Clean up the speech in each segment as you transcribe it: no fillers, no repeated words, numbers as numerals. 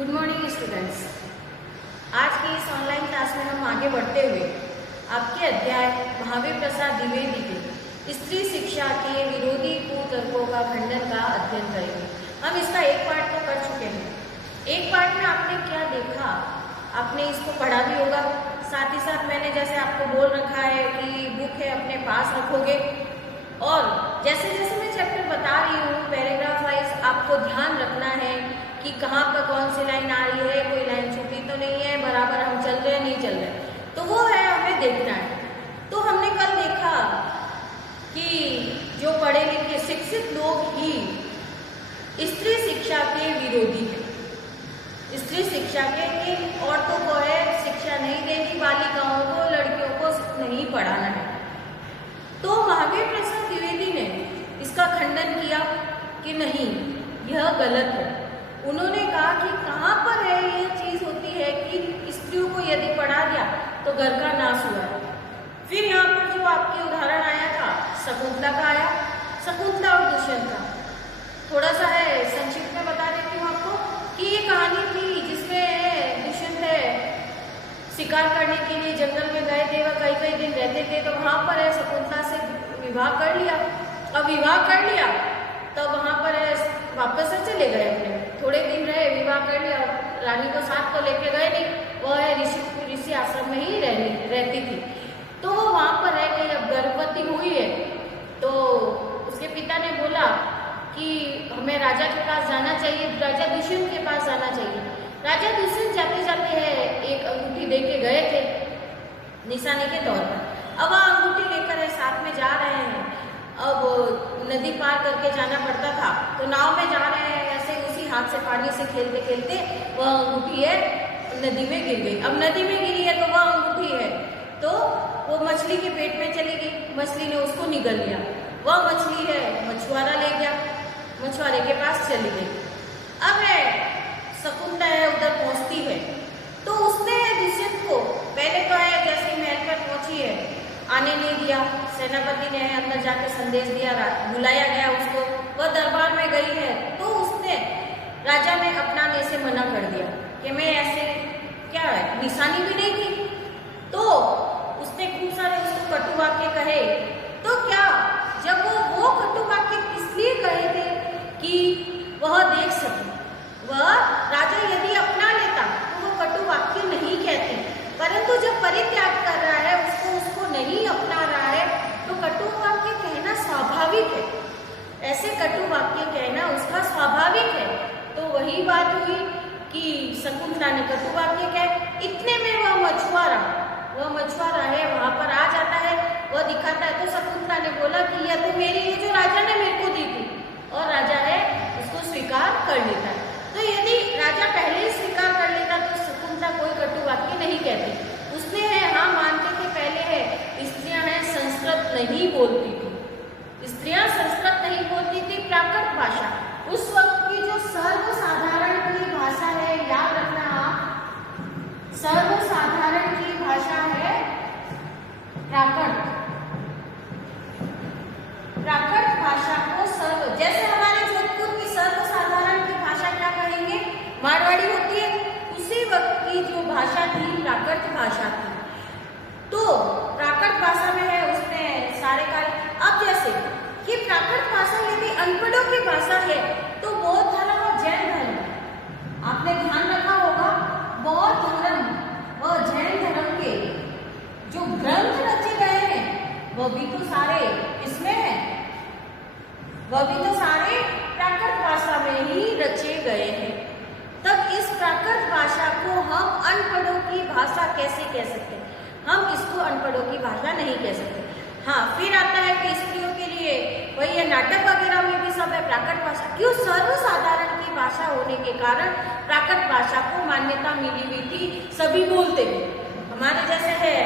Good morning students. आज की इस ऑनलाइन क्लास में हम आगे बढ़ते हुए आपके अध्याय महावीर प्रसाद द्विवेदी के स्त्री शिक्षा के विरोधी कुतर्कों का खंडन का अध्ययन करेंगे। हम इसका एक पार्ट तो कर चुके हैं। एक पार्ट में आपने क्या देखा, आपने इसको पढ़ा भी होगा। साथ ही साथ मैंने जैसे आपको बोल रखा है कि बुक है अपने पास रखोगे, और जैसे जैसे मैं चैप्टर बता रही हूँ पैराग्राफ वाइज आपको ध्यान रखना है कि कहाँ पर कौन सी लाइन आ रही है, कोई लाइन छूटी तो नहीं है, बराबर हम चल रहे हैं नहीं चल रहे, तो वो है हमें देखना है। तो हमने कल देखा कि जो पढ़े लिखे शिक्षित लोग ही स्त्री शिक्षा के विरोधी हैं। स्त्री शिक्षा के कि औरतों को है शिक्षा नहीं देनी, बालिकाओं को, लड़कियों को नहीं पढ़ाना है। तो महावीर प्रसाद द्विवेदी ने इसका खंडन किया कि नहीं, यह गलत है। उन्होंने कहा कि कहाँ पर है ये चीज होती है कि स्त्रियों को यदि पढ़ा दिया तो घर का नाश हुआ है। फिर यहाँ पर जो आपके उदाहरण आया था शकुंतला का आया, शकुंतला और दुष्यंत का। थोड़ा सा है संक्षिप्त में बता देती हूँ आपको कि ये कहानी थी जिसमें दुष्यंत है शिकार करने के लिए जंगल में गए थे, वह कई कई दिन रहते थे। तो वहां पर है शकुंतला से विवाह कर लिया। अब विवाह कर लिया तो वहां पर है वापस से चले गए अपने, थोड़े दिन रहे, विवाह कर लिया। रानी को साथ तो लेके गए नहीं, वह है ऋषि आश्रम में ही रहती थी। तो वो वहां पर है कि अब गर्भवती हुई है तो उसके पिता ने बोला कि हमें राजा के पास जाना चाहिए, राजा दुष्यंत के पास जाना चाहिए। राजा दुष्यंत जाते जाते है एक अंगूठी दे के गए थे निशानी के तौर पर। अब वह अंगूठी लेकर है साथ में जा रहे हैं। अब नदी पार करके जाना पड़ता था तो नाव में जा रहे हैं, ऐसे उसी हाथ से पानी से खेलते खेलते वह अंगूठी है नदी में गिर गई। अब नदी में गिरी है तो वह अंगूठी है तो वो मछली के पेट में चली गई, मछली ने उसको निगल लिया। वह मछली है मछुआरा ले गया, मछुआरे के पास चली गई। अब है शकुंतला है उधर पहुंचती है तो उसने दुष्यंत को पहले तो है जैसे महल पर पहुंची है आने नहीं दिया। सेनापति ने अंदर जाके संदेश दिया, बुलाया गया उसको, वह दरबार में गई है तो उसने राजा ने अपनाने से मना कर दिया कि मैं ऐसे क्या है, निशानी भी नहीं थी। तो उसने खूब सारे उसको कटु वाक्य कहे। तो क्या जब वो कटु वाक्य इसलिए कहे थे कि वह देख सके, वह राजा यदि अपना लेता तो वो कटु वाक्य नहीं कहते, परंतु जब परित्याग कर रहा है उसको नहीं अपना रहा है तो कटु वाक्य कहना स्वाभाविक है। ऐसे कटु वाक्य कहना उसका स्वाभाविक है। तो वही बात हुई कि शकुंतला ने कटु वाक्य कहे। इतने में वह मछुआरा है वहां पर आ जाता है, वह दिखाता है। तो शकुंतला ने बोला कि यह तो मेरी, ये जो राजा ने मेरे को दी थी, और राजा है उसको स्वीकार कर लेता है। तो यदि राजा पहले ही स्वीकार कर लेता तो शकुंतला कोई कटु वाक्य नहीं कहती। उसने है हाँ मानते थे पहले है स्त्रियां हैं संस्कृत नहीं बोलती थी, स्त्रियां संस्कृत नहीं बोलती थी, प्राकृत भाषा उस वक्त की जो सर्वसाधारण की भाषा है, याद रखना आप, सर्वसाधारण की भाषा है प्राकृत। प्राकृत भाषा को सर्व, जैसे हमारे जोधपुर की सर्वसाधारण की भाषा क्या कहेंगे, मारवाड़ी होती है, उसी वक्त की जो भाषा थी प्राकृत भाषा थी। तो प्राकृत भाषा में है उसने सारे कार्य। अब जैसे कि प्राकृत भाषा यदि अनपढ़ों की भाषा है तो बौद्ध धर्म और जैन धर्म, आपने ध्यान रखा होगा बौद्ध धर्म और जैन धर्म के जो ग्रंथ रचे गए हैं वह भी तो सारे इसमें है, वह भी तो सारे प्राकृत भाषा में ही रचे गए हैं। तब इस प्राकृत भाषा को हम अनपढ़ों की भाषा कैसे कह सकते हैं? हम इसको अनपढ़ों की भाषा नहीं कह सकते। हाँ, फिर आता है कि स्त्रियों के लिए वही है नाटक वगैरह में भी सब है प्राकृत भाषा। क्यों? सर्वसाधारण की भाषा होने के कारण प्राकृत भाषा को मान्यता मिली हुई थी, सभी बोलते हैं। हमारे जैसे है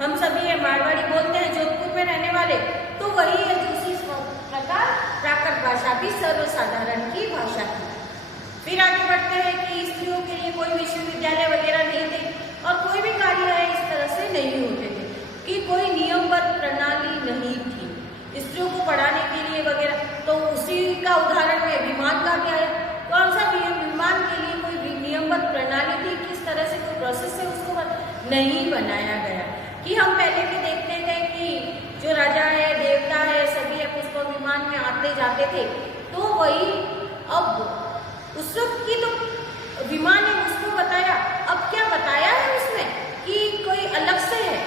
हम सभी है मारवाड़ी बोलते हैं जोधपुर में रहने वाले, तो वही है जो उसी प्रकार प्राकृत भाषा भी सर्वसाधारण की भाषा थी। फिर आगे बढ़ते हैं कि स्त्रियों के लिए कोई विश्वविद्यालय वगैरह नहीं थे और कोई भी कार्य है इस तरह से नहीं होते थे कि कोई नियमबद्ध प्रणाली नहीं थी स्त्रियों को पढ़ाने के लिए वगैरह। तो उसी का उदाहरण है विमान का भी है। कौन सा विमान के लिए कोई नियम जाते थे, तो वही अब उस वक्त की तो विमान ने उसको बताया, अब क्या बताया है उसमें कि कोई अलग से है,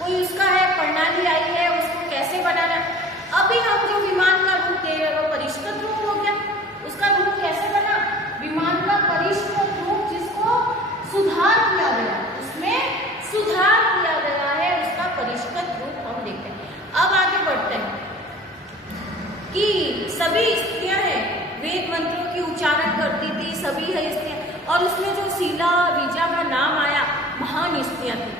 कोई उसका है प्रणाली आई है, उसको कैसे बनाना। अभी हम जो विमान का रूप दे रहे हैं वो परिष्कृत रूप हो गया। उसका रूप कैसे बना? विमान का परिष्कृत रूप, जिसको सुधार किया गया, उसमें सुधार किया गया है, उसका परिष्कृत रूप हम देखते हैं। अब आगे बढ़ते हैं कि सभी स्त्रियां हैं, वेद मंत्रों की उच्चारण करती थी, सभी है स्त्रियां, और उसमें जो शीला विजा का नाम आया, महान स्त्रियां थी।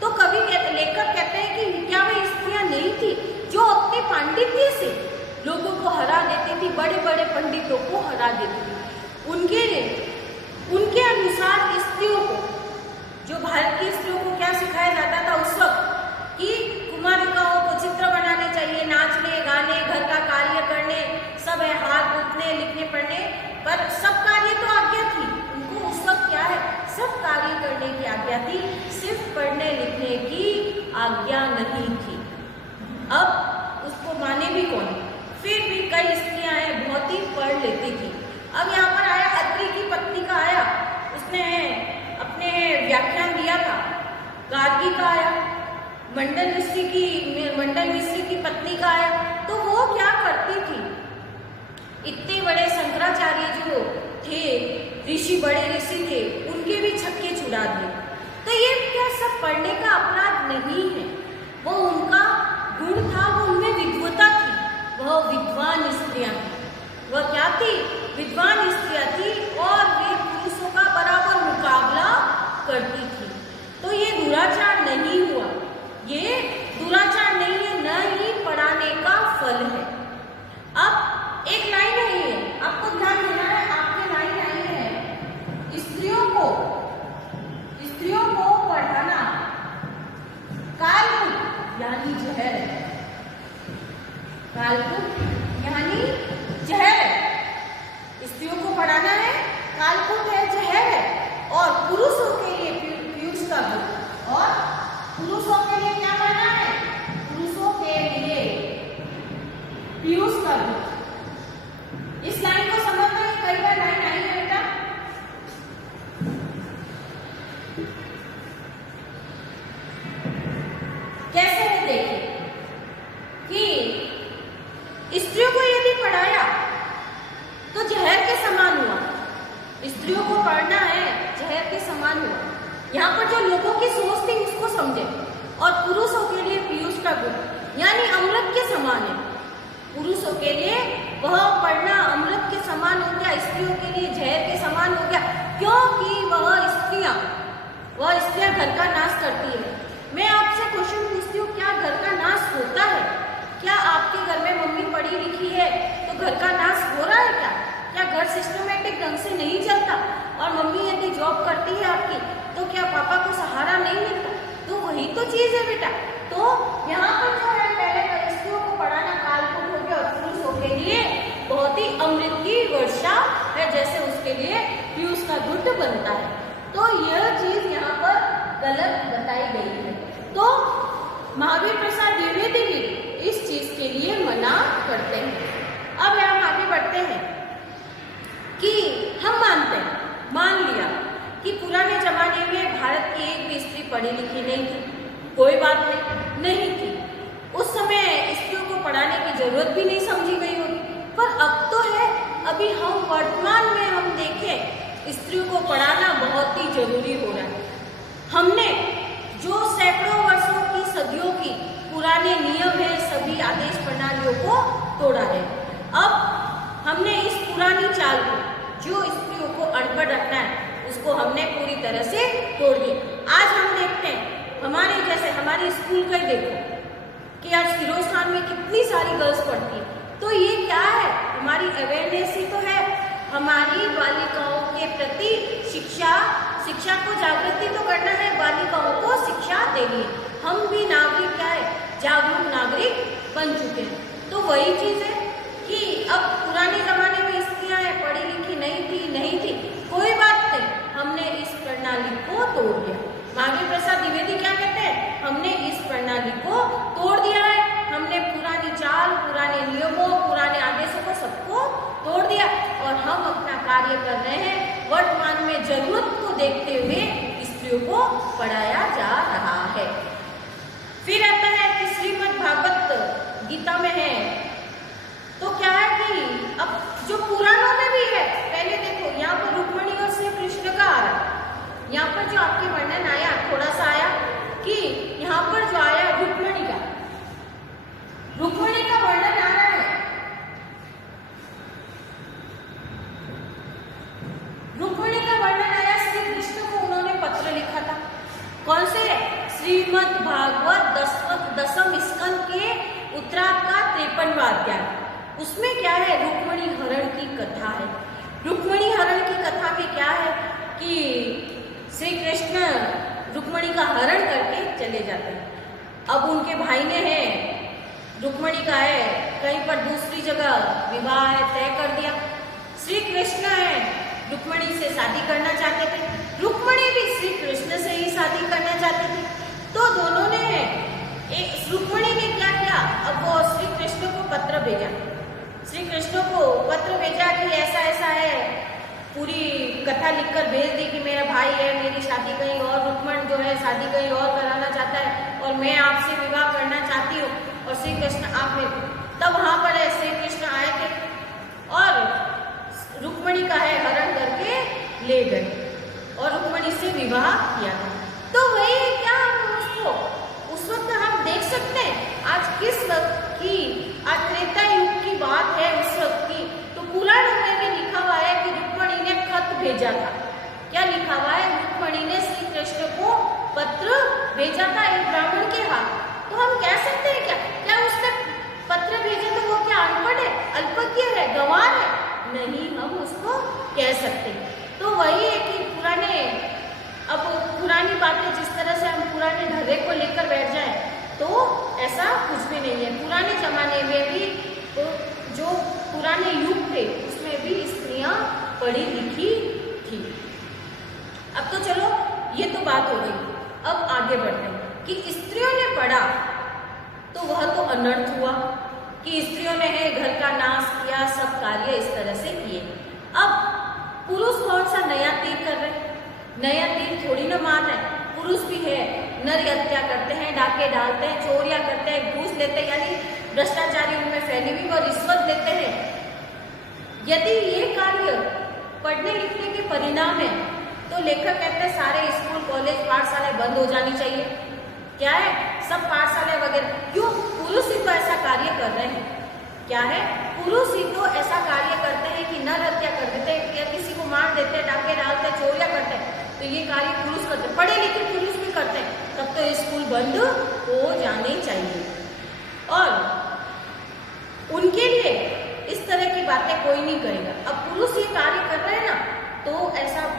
तो कवि लेखक कहते हैं कि क्या वे स्त्रियां नहीं थी जो अपने पांडित्य से लोगों को हरा देती थी, बड़े बड़े पंडितों को हरा देती थी। उनके अनुसार स्त्रियों को, जो भारत की स्त्रियों को क्या सिखाया जाता था उस वक्त कि कुमारिकाओं को चित्र बनाने चाहिए, नाचने गाने, घर का कार्य करने, सब है, हाथ उठने लिखने पढ़ने, पर सब कार्य तो आज्ञा थी उनको उस वक्त। क्या है? सब कार्य करने की आज्ञा थी, सिर्फ पढ़ने लिखने की आज्ञा नहीं थी। अब उसको माने भी कौन? फिर भी कई स्त्रियां हैं बहुत ही पढ़ लेती थी। अब यहाँ पर आया अत्रि की पत्नी का आया, उसने अपने व्याख्यान दिया था। गार्गी का आया, मंडल मिश्र की पत्नी का आया। तो वो क्या करती थी? इतने बड़े शंकराचार्य जो थे, ऋषि, बड़े ऋषि थे, उनके भी छक्के छुड़ा दिए। तो ये क्या सब पढ़ने का अपराध नहीं है, वो उनका गुण था, वो उनमें विद्वता थी, वह विद्वान स्त्रियां थी। वह क्या थी? विद्वान स्त्रियां थी, और वे पुरुषों का बराबर मुकाबला करती थी। तो ये दुराचार नहीं हुआ, ये दुराचार नहीं है, न ही पढ़ाने का फल है। अब एक लाइन है, ये आपको ध्यान देना है, आपके लाइन आई है, स्त्रियों को पढ़ाना कालकुट यानी जहर है। कालकुट यानी जहर है। स्त्रियों को पढ़ाना है, कालकुट है, जहर है। और पुरुषों के लिए पीयूष का दूध, और पुरुषों के लिए क्या करना है? पुरुषों के लिए पीयूष का दूध। इस लाइन को समझना है, कई बार लाइन आई है बेटा। कैसे है देखिए कि स्त्रियों को यदि पढ़ाया तो जहर के समान हुआ। स्त्रियों को पढ़ना है, जहर के समान हुआ। यहाँ पर जो लोगों की सोच थी उसको समझे। और पुरुषों के लिए पीयूष का गुण यानी अमृत के समान है। पुरुषों के लिए वह पढ़ना अमृत के समान हो गया, स्त्रियों के लिए जहर के समान हो गया, क्योंकि वह स्त्रियां घर का नाश करती है। मैं आपसे क्वेश्चन पूछती हूँ, क्या घर का नाश होता है? क्या आपके घर में मम्मी पढ़ी लिखी है तो घर का नाश हो रहा है क्या? क्या घर सिस्टमेटिक ढंग से नहीं चलता? और मम्मी यदि जॉब करती है आपकी, तो क्या पापा को सहारा नहीं मिलता? तो वही तो चीज है बेटा। तो यहाँ पर जो है, पहले स्त्रियों को पढ़ाना कालकुट हो गया, और पुरुषों के लिए बहुत ही अमृत की वर्षा है, जैसे उसके लिए पीयूष का गुड बनता है। तो यह चीज यहाँ पर गलत बताई गई है। तो महावीर प्रसाद द्विवेदी भी इस चीज के लिए मना करते हैं। अब हम आगे बढ़ते हैं कि हम मान लिया कि पुराने जमाने में भारत की एक भी स्त्री पढ़ी लिखी नहीं थी, कोई बात नहीं थी। उस समय स्त्रियों को पढ़ाने की जरूरत भी नहीं समझी गई होगी, पर अब तो है। अभी हम वर्तमान में हम देखें, स्त्रियों को पढ़ाना बहुत ही जरूरी हो रहा है। हमने जो सैकड़ों वर्षों की, सदियों की पुराने नियम है, सभी आदेश प्रणालियों को तोड़ा है। अब हमने इस पुरानी चाल को, जो स्त्रियों को अनपढ़ रखना है, उसको हमने पूरी तरह से तोड़ दिया। आज हम देखते हैं, हमारे स्कूल का ही देखो कि आज फिरोज खान में कितनी सारी गर्ल्स पढ़ती है। तो ये क्या है? हमारी अवेयरनेस ही तो है, हमारी बालिकाओं के प्रति शिक्षा को जागृति तो करना है, बालिकाओं को शिक्षा देनी है। हम भी नागरिक क्या है? जागरूक नागरिक बन चुके हैं। तो वही चीज है कि अब पुराने जमाने में स्त्रियां पढ़ी लिखी नहीं थी, कोई बात नहीं, हमने इस प्रणाली को तोड़ दिया। महावीर प्रसाद द्विवेदी क्या कहते हैं? हमने इस प्रणाली को तोड़ दिया है, हमने पुरानी चाल, पुराने नियमों, पुराने आदेश तोड़ दिया और हम अपना कार्य कर रहे हैं। वर्तमान में जरूरत को देखते हुए स्त्रियों को पढ़ाया जा रहा है। फिर आता है कि श्रीमद् भागवत गीता में है तो क्या है कि अब जो पुराणों में भी है, पहले देखो यहाँ पर रुक्मिणी और श्री कृष्ण का आ रहा है। यहाँ पर जो आपके वर्णन आया थोड़ा सा आया कि यहाँ पर जो आया रुक्मिणी का वर्णन आ रहा है। रुक्मिणी का वर्णन आया, श्री कृष्ण को उन्होंने पत्र लिखा था। कौन से? श्रीमद् भागवत दसम स्कंद के उत्तरार्ध का 53वां अध्याय। उसमें क्या है? रुक्मिणी हरण की कथा है। रुक्मिणी हरण की कथा में क्या है कि श्री कृष्ण रुक्मिणी का हरण करके चले जाते हैं। अब उनके भाई ने है रुक्मिणी का है कहीं पर दूसरी जगह विवाह है तय कर दिया। श्री कृष्ण है रुक्मिणी से शादी करना चाहते थे, रुक्मिणी भी श्री कृष्ण से ही शादी करना चाहती थी। तो दोनों ने रुक्मिणी ने क्या किया? अब वो श्री कृष्ण को पत्र भेजा, श्री कृष्ण को पत्र भेजा कि ऐसा ऐसा है, पूरी कथा लिखकर भेज दी कि मेरा भाई है, मेरी शादी कहीं और, रुक्मिणी जो है शादी कहीं और कराना चाहता है और मैं आपसे विवाह करना चाहती हूँ और श्री कृष्ण आप में। तब वहां पर है श्री कृष्ण आए थे और रुक्मिणी का है हरण करके ले गए और रुक्मिणी से विवाह किया था। तो वही क्या उसको उस वक्त हम देख सकते हैं आज किस वक्त की, आज त्रेता युग की बात है उस वक्त की। तो पुराणों में भी लिखा हुआ है कि रुक्मिणी ने खत भेजा था। क्या लिखा हुआ है? रुक्मिणी ने श्री कृष्ण को पत्र भेजा था एक ब्राह्मण के हाथ। तो हम कह सकते हैं क्या उसने पत्र भेजा तो वो क्या अनपढ़ है, अल्पज्ञ है, गंवार है? नहीं, हम उसको कह सकते। तो वही है कि पुरानी बातें जिस तरह से हम पुराने ढर्रे को लेकर बैठ जाएं तो ऐसा कुछ भी नहीं है। पुराने जमाने में भी तो जो पुराने युग थे उसमें भी स्त्रियां पढ़ी लिखी थी। अब तो चलो ये तो बात हो गई, अब आगे बढ़ते हैं कि स्त्रियों ने पढ़ा तो वह तो अनर्थ हुआ कि स्त्रियों ने है घर का नाश किया, सब कार्य इस तरह से किए। अब पुरुष कौन सा नया तीर कर रहे? नया तीर थोड़ी ना मार रहे। पुरुष भी है नर हत्या करते हैं, डाके डालते हैं, चोरियां करते हैं, घूस लेते हैं, यानी भ्रष्टाचारी उनमें फैली हुई और रिश्वत लेते हैं। यदि ये कार्य पढ़ने लिखने के परिणाम है तो लेखक कहते हैं सारे स्कूल कॉलेज पाठशालाएं बंद हो जानी चाहिए। क्या है? सब पाठशालाएं वगैरह। क्यों? पुरुष ही तो ऐसा कार्य कर रहे हैं। क्या है? पुरुष ही तो ऐसा कार्य करते हैं कि नर हत्या कर देते हैं या किसी को मार देते हैं, डाके डालते हैं, चोरियां करते हैं। तो ये कार्य पुरुष करते हैं, पढ़े लिखे पुरुष भी करते हैं। तब तो स्कूल बंद हो जाने चाहिए और उनके लिए इस तरह की बातें कोई नहीं करेगा। अब पुरुष ये कार्य कर रहे हैं ना तो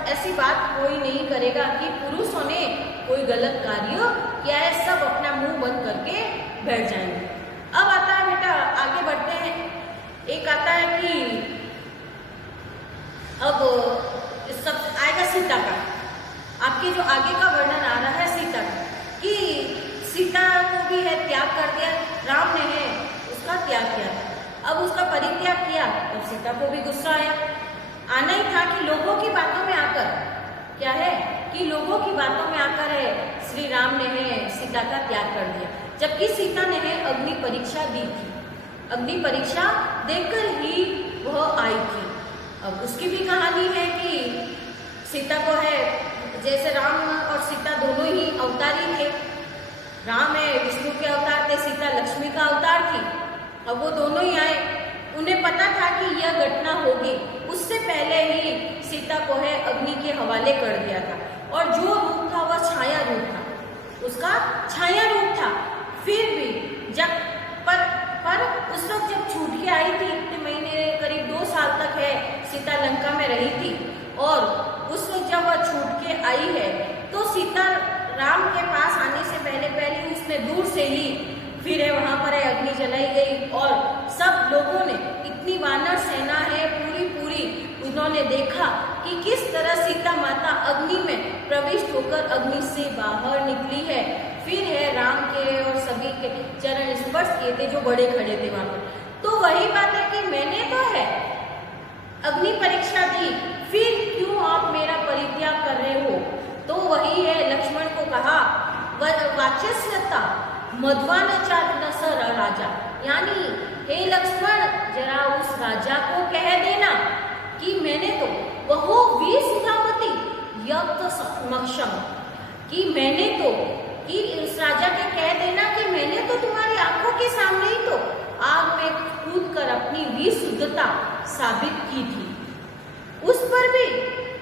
ऐसी बात कोई नहीं करेगा कि पुरुषों ने कोई गलत कार्य किया है, सब अपना मुंह बंद करके बैठ जाएंगे। अब आता है बेटा, आगे बढ़ते हैं। एक आता है कि अब सब आएगा सीता का। आपके जो आगे का वर्णन आ रहा है सीता का कि सीता को भी है त्याग कर दिया, राम ने है उसका त्याग किया था। अब उसका परित्याग किया तो सीता को भी गुस्सा आया, आना ही था कि लोगों की बातों में आकर क्या है कि लोगों की बातों में आकर है श्री राम ने है सीता का त्याग कर दिया, जबकि सीता ने है अग्नि परीक्षा दी थी। अग्नि परीक्षा देकर ही वह आई थी। अब उसकी भी कहानी है कि सीता को है जैसे राम और सीता दोनों ही अवतारी थे। राम है विष्णु के अवतार थे, सीता लक्ष्मी का अवतार थी। अब वो दोनों ही आए, उन्हें पता था कि यह घटना होगी, उससे पहले ही सीता को है अग्नि के हवाले कर दिया था। और जो रूप था वह छाया रूप था, उसका छाया रूप था। फिर भी जब पर उस वक्त जब छूट के आई थी, इतने महीने करीब 2 साल तक है सीता लंका में रही थी। और उस वक्त जब वह छूट के आई है तो सीता राम के पास आने से पहले उसने दूर से ही फिर है वहां पर है अग्नि जलाई गई और सब लोगों ने, इतनी वानर सेना है पूरी उन्होंने देखा कि किस तरह सीता माता अग्नि में प्रविष्ट होकर अग्नि से बाहर निकली है। फिर है राम के और सभी के चरण स्पर्श किए थे जो बड़े खड़े थे वहां पर। तो वही बात है कि मैंने तो है अग्नि परीक्षा दी, फिर क्यों आप मेरा परित्याग कर रहे हो? तो वही है, लक्ष्मण को कहा वाचस्यता मध्वानचार न सर राजा, यानी हे लक्ष्मण, जरा उस राजा को कह देना कि मैंने तो बहु वीर सुधामती यज्ञ समक्षम, कि मैंने तो, कि उस राजा के कह देना कि मैंने तो तुम्हारी आंखों के सामने ही तो आग में कूद कर अपनी वीर शुद्धता साबित की थी। उस पर भी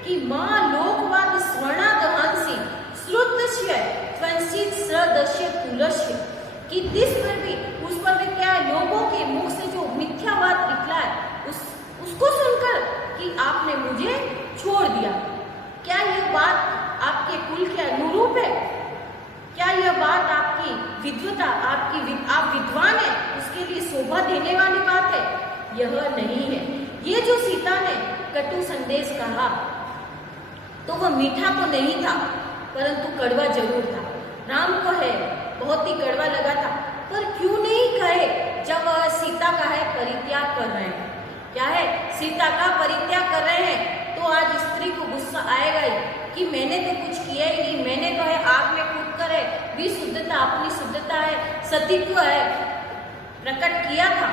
कि मां लोकवाद स्वर्णा दहांसी श्रुतस्य त्वंसित सदस्य तुलस्य, कि जिस पर भी, उस पर भी क्या लोगों के मुख से जो मिथ्यावाद निकला है उसको सुनकर कि आपने मुझे छोड़ दिया। क्या यह बात आपके कुल के अनुरूप है? क्या यह बात आपकी विद्वता, आप विद्वान है, उसके लिए शोभा देने वाली बात है? यह नहीं है। ये जो सीता ने कटु संदेश कहा तो वह मीठा तो नहीं था, परंतु कड़वा जरूर था। राम को है बहुत ही कड़वा लगा था, पर क्यों नहीं कहे जब सीता का है परित्याग कर रहे हैं। क्या है, सीता का परित्याग कर रहे हैं तो आज स्त्री को गुस्सा आएगा ही कि मैंने तो कुछ किया ही नहीं, मैंने तो है आग में कूद कर है विशुद्धता, अपनी शुद्धता है, सतीत्व है प्रकट किया था,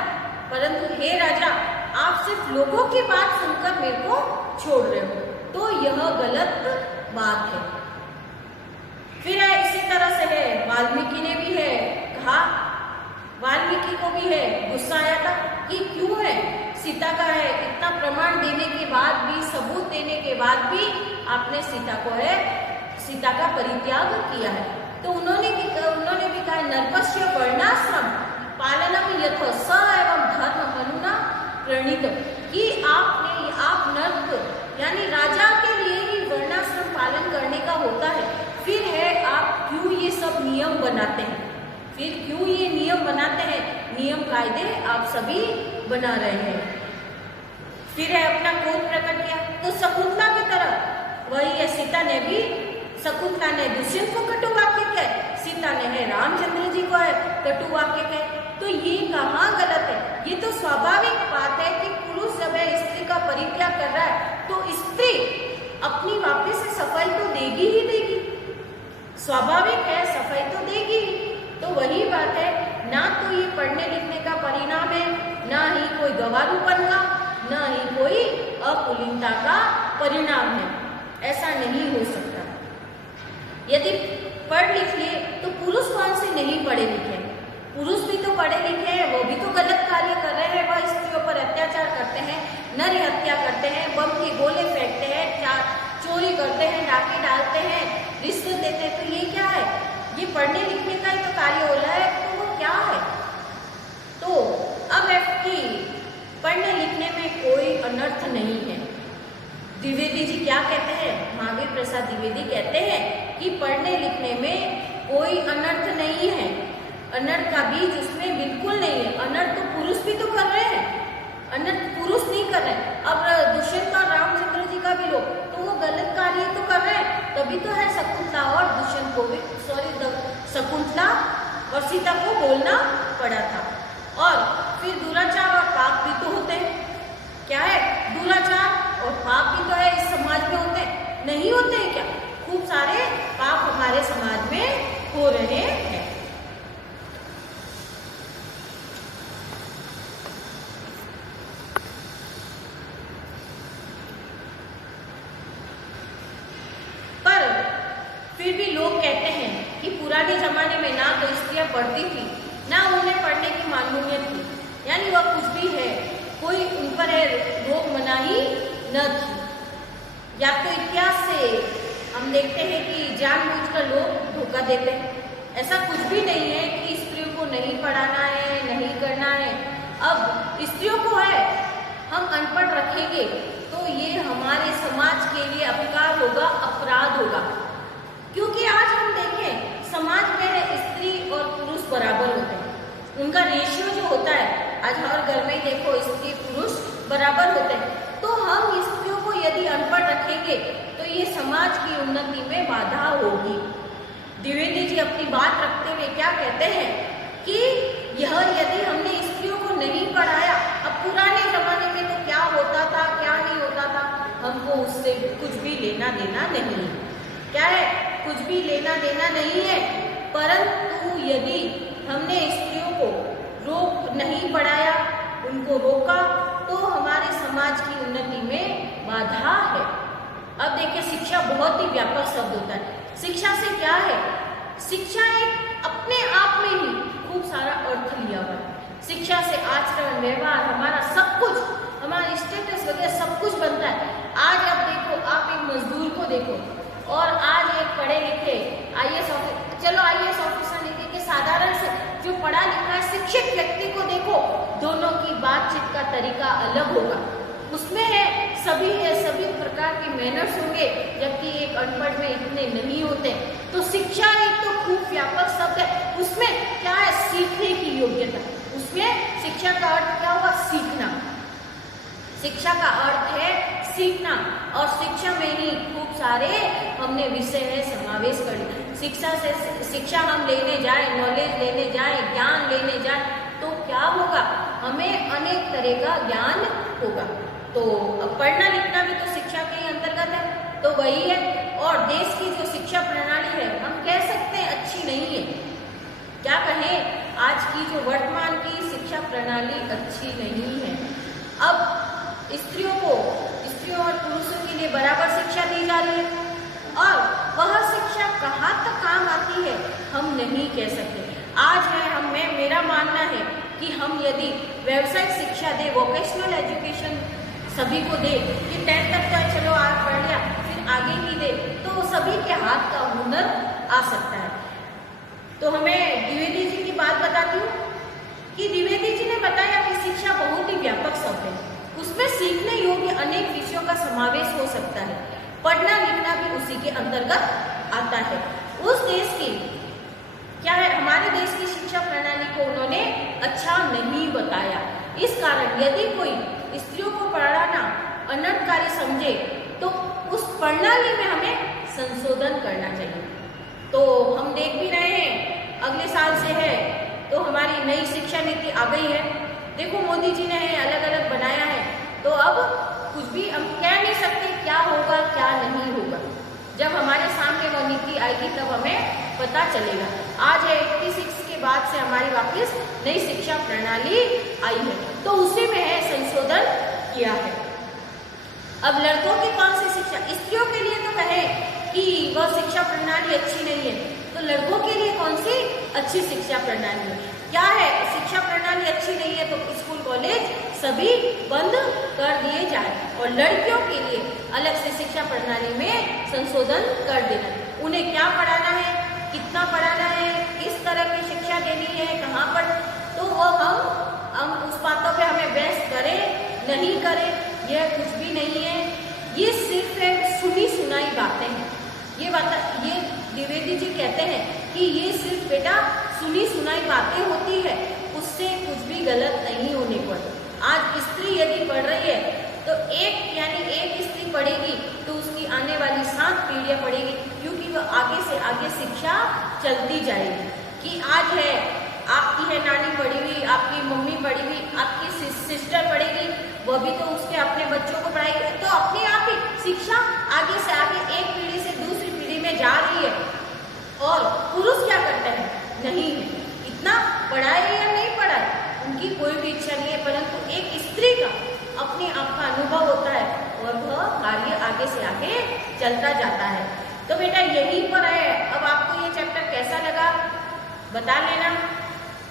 परंतु हे राजा, आप सिर्फ लोगों की बात सुनकर मेरे को छोड़ रहे हो, तो यह गलत बात है। फिर है इसी तरह से है, वाल्मीकि ने भी है कहा, वाल्मीकि को भी है गुस्सा आया था कि क्यों है सीता का है इतना प्रमाण देने के बाद भी, सबूत देने के बाद भी आपने सीता को है, सीता का परित्याग किया है। तो उन्होंने भी कहा नरपस्य वर्णाश्रम पालनम यथ स एवं धर्म मनुना प्रणीत, कि आप नर्क यानी राजा के लिए ही वर्णाश्रम पालन करने का होता है। फिर है आप क्यों ये सब नियम बनाते हैं? फिर क्यों ये नियम बनाते हैं? नियम कायदे आप सभी बना रहे हैं। फिर है अपना क्रोध प्रकट किया तो शकुंतला की तरह वही है, सीता ने भी, शकुंतला ने दुष्यंत को कटु वाक्य कहे, सीता ने है रामचंद्र जी को है कटु वाक्य कहे, तो ये कहाँ गलत है? ये तो स्वाभाविक बात है कि पुरुष जब है स्त्री का परित्याग कर रहा है तो स्त्री अपनी वापस से सफाई तो देगी ही देगी, स्वाभाविक है सफाई तो देगी ही। तो वही बात है, ना तो ये पढ़ने लिखने का परिणाम है, ना ही कोई गवारूपन का, ना ही कोई अकुलीनता का परिणाम है, ऐसा नहीं हो सकता। यदि पढ़ लिख लिए तो पुरुष कौन से नहीं पढ़े लिखे? पुरुष भी तो पढ़े लिखे हैं, वो भी तो गलत कार्य कर रहे हैं, वह स्त्रियों पर अत्याचार करते हैं, नर हत्या करते हैं, बम के गोले फेंकते हैं, चोरी करते हैं, डाके डालते हैं, रिश्वत देते हैं, तो ये क्या है? ये पढ़ने लिखने का ही तो कार्य हो रहा है, तो वो क्या है? तो अब है कि पढ़ने लिखने में कोई अनर्थ नहीं है। द्विवेदी जी क्या कहते हैं? महावीर प्रसाद द्विवेदी कहते हैं कि पढ़ने लिखने में कोई अनर्थ नहीं है, अनर्थ का बीज उसमें बिल्कुल नहीं है। अनर्थ तो पुरुष भी तो कर रहे हैं, अनर्थ पुरुष नहीं कर रहे हैं। अब दुष्यंत और रामचंद्र जी का भी लोग तो वो गलत कार्य तो कर रहे हैं, तभी तो है शकुंतला और दुष्यंत को भी, शकुंतला और सीता को बोलना पड़ा था। और फिर दुराचार और पाप भी तो होते हैं। क्या है? दुराचार और पाप भी तो है इस समाज में होते हैं, नहीं होते हैं क्या? खूब सारे पाप हमारे समाज में हो रहे हैं। फिर भी लोग कहते हैं कि पुराने जमाने में ना तो स्त्रियां पढ़ती थी, ना उन्हें पढ़ने की मालूमियत थी, यानी वह कुछ भी है, कोई उन पर है रोक मनाही न थी। या तो इतिहास से हम देखते हैं कि जानबूझकर लोग धोखा देते हैं, ऐसा कुछ भी नहीं है कि स्त्रियों को नहीं पढ़ाना है, नहीं करना है। अब स्त्रियों को है हम अनपढ़ रखेंगे तो ये हमारे समाज के लिए अपकार होगा, अपराध होगा। क्योंकि आज हम देखें समाज में स्त्री और पुरुष बराबर होते हैं, उनका रेशियो जो होता है, आज हर घर में देखो स्त्री पुरुष बराबर होते हैं। तो हम स्त्रियों को यदि अनपढ़ रखेंगे तो ये समाज की उन्नति में बाधा होगी। द्विवेदी जी अपनी बात रखते हुए क्या कहते हैं कि यह यदि हमने स्त्रियों को नहीं पढ़ाया, अब पुराने जमाने में तो क्या होता था क्या हमको उससे कुछ भी लेना देना नहीं है। क्या है? कुछ भी लेना देना नहीं है। परंतु यदि हमने स्त्रियों को रोक नहीं बढ़ाया, उनको रोका, तो हमारे समाज की उन्नति में बाधा है। अब देखिए, शिक्षा बहुत ही व्यापक शब्द होता है। शिक्षा से क्या है? शिक्षा एक अपने आप में ही खूब सारा अर्थ लिया हुआ है। शिक्षा से आचरण, व्यवहार, हमारा सब कुछ, हमारा स्टेटस वगैरह सब कुछ बनता है। आज आप देखो, आप एक मजदूर को देखो और आज एक पढ़े लिखे IAS ऑफिसर, चलो IAS ऑफिसर नहीं देखे, साधारण से जो पढ़ा लिखा है शिक्षित व्यक्ति को देखो, दोनों की बातचीत का तरीका अलग होगा। उसमें है सभी प्रकार के मैनर्स होंगे, जबकि एक अनपढ़ में इतने नहीं होते। तो शिक्षा एक तो खूब व्यापक शब्द है। उसमें क्या है? सीखने की योग्यता। उसमें शिक्षा का अर्थ क्या हुआ? सीखना। शिक्षा का अर्थ है सीखना, और शिक्षा में ही खूब सारे हमने विषय में समावेश कर लिया। शिक्षा हम लेने जाए, नॉलेज लेने जाए, ज्ञान लेने जाए, तो क्या होगा? हमें अनेक तरह का ज्ञान होगा। तो पढ़ना लिखना भी तो शिक्षा के ही अंतर्गत है, तो वही है। और देश की जो शिक्षा प्रणाली है, हम कह सकते हैं अच्छी नहीं है। क्या कहें? आज की जो वर्तमान की शिक्षा प्रणाली अच्छी नहीं है। अब स्त्रियों और पुरुषों के लिए बराबर शिक्षा दी जा रही है, और वह शिक्षा कहाँ तक काम आती है हम नहीं कह सकते। आज है मेरा मानना है कि हम यदि व्यावसायिक शिक्षा दे, वोकेशनल एजुकेशन सभी को दे, कि 10th तक तो चलो आप पढ़ लिया, फिर आगे की दे, तो सभी के हाथ का हुनर आ सकता है। तो हमें द्विवेदी जी की बात बताती हूँ कि द्विवेदी जी ने बताया कि शिक्षा बहुत ही व्यापक शब्द है। उसमें सीखने योग्य अनेक विषयों का समावेश हो सकता है। पढ़ना लिखना भी उसी के अंतर्गत आता है। उस देश की क्या है, हमारे देश की शिक्षा प्रणाली को उन्होंने अच्छा नहीं बताया। इस कारण यदि कोई स्त्रियों को पढ़ाना अनर्थकारी समझे, तो उस प्रणाली में हमें संशोधन करना चाहिए। तो हम देख भी रहे हैं, अगले साल से है तो हमारी नई शिक्षा नीति आ गई है। देखो, मोदी जी ने अलग अलग बनाया है, तो अब कुछ भी हम कह नहीं सकते क्या होगा क्या नहीं होगा। जब हमारे सामने वह नीति आएगी तब हमें पता चलेगा। आज है 86 के बाद से हमारी वापस नई शिक्षा प्रणाली आई है, तो उसी में है संशोधन किया है। अब लड़कों की कौन सी शिक्षा? स्त्रियों के लिए तो कहे कि वह शिक्षा प्रणाली अच्छी नहीं है, तो लड़कों के लिए कौन सी अच्छी शिक्षा प्रणाली है? क्या है? शिक्षा प्रणाली अच्छी नहीं है तो स्कूल कॉलेज सभी बंद कर दिए जाए, और लड़कियों के लिए अलग से शिक्षा प्रणाली में संशोधन कर देना। उन्हें क्या पढ़ाना है, कितना पढ़ाना है, किस तरह की शिक्षा देनी है, कहाँ पर, तो वो हम उस बातों पे हमें बहस करें नहीं करें, यह कुछ भी नहीं है। ये सिर्फ सुनी सुनाई बातें हैं। ये द्विवेदी जी कहते हैं कि ये सिर्फ बेटा सुनी सुनाई बातें होती है, उससे कुछ भी गलत नहीं होने पर। आज स्त्री यदि पढ़ रही है तो एक स्त्री पढ़ेगी तो उसकी आने वाली 7 पीढ़ियां पढ़ेगी, क्योंकि वह आगे से आगे शिक्षा चलती जाएगी। कि आज है आपकी है नानी पढ़ी हुई, आपकी मम्मी पढ़ी हुई, आपकी सिस्टर पढ़ेगी, वह भी तो उसके अपने बच्चों को पढ़ाएगी, तो अपने आप ही शिक्षा आगे से आगे एक पीढ़ी से दूसरी पीढ़ी में जा रही है। और पुरुष क्या करते हैं? नहीं है, इतना पढ़ाए या नहीं पढ़ाए उनकी कोई भी इच्छा नहीं है, परंतु एक स्त्री का अपने आप का अनुभव होता है और वह कार्य आगे से आगे चलता जाता है। तो बेटा यहीं पर है। अब आपको ये चैप्टर कैसा लगा बता लेना।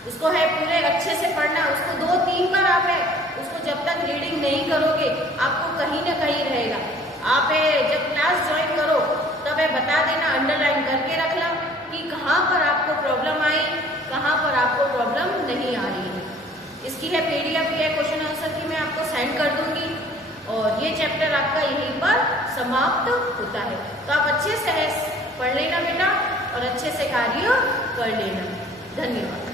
उसको है पूरे अच्छे से पढ़ना, उसको 2-3 बार आप है उसको जब तक रीडिंग नहीं करोगे आपको कहीं ना कहीं रहेगा। आप जब क्लास ज्वाइन करो तब बता देना, अंडरलाइन करके रखना कि कहाँ पर आपको प्रॉब्लम आई, कहाँ पर आपको प्रॉब्लम नहीं आ रही है। इसकी है PDF है क्वेश्चन आंसर की मैं आपको सेंड कर दूंगी, और ये चैप्टर आपका यहीं पर समाप्त होता है। तो आप अच्छे से पढ़ लेना बेटा और अच्छे से कार्य कर लेना। धन्यवाद।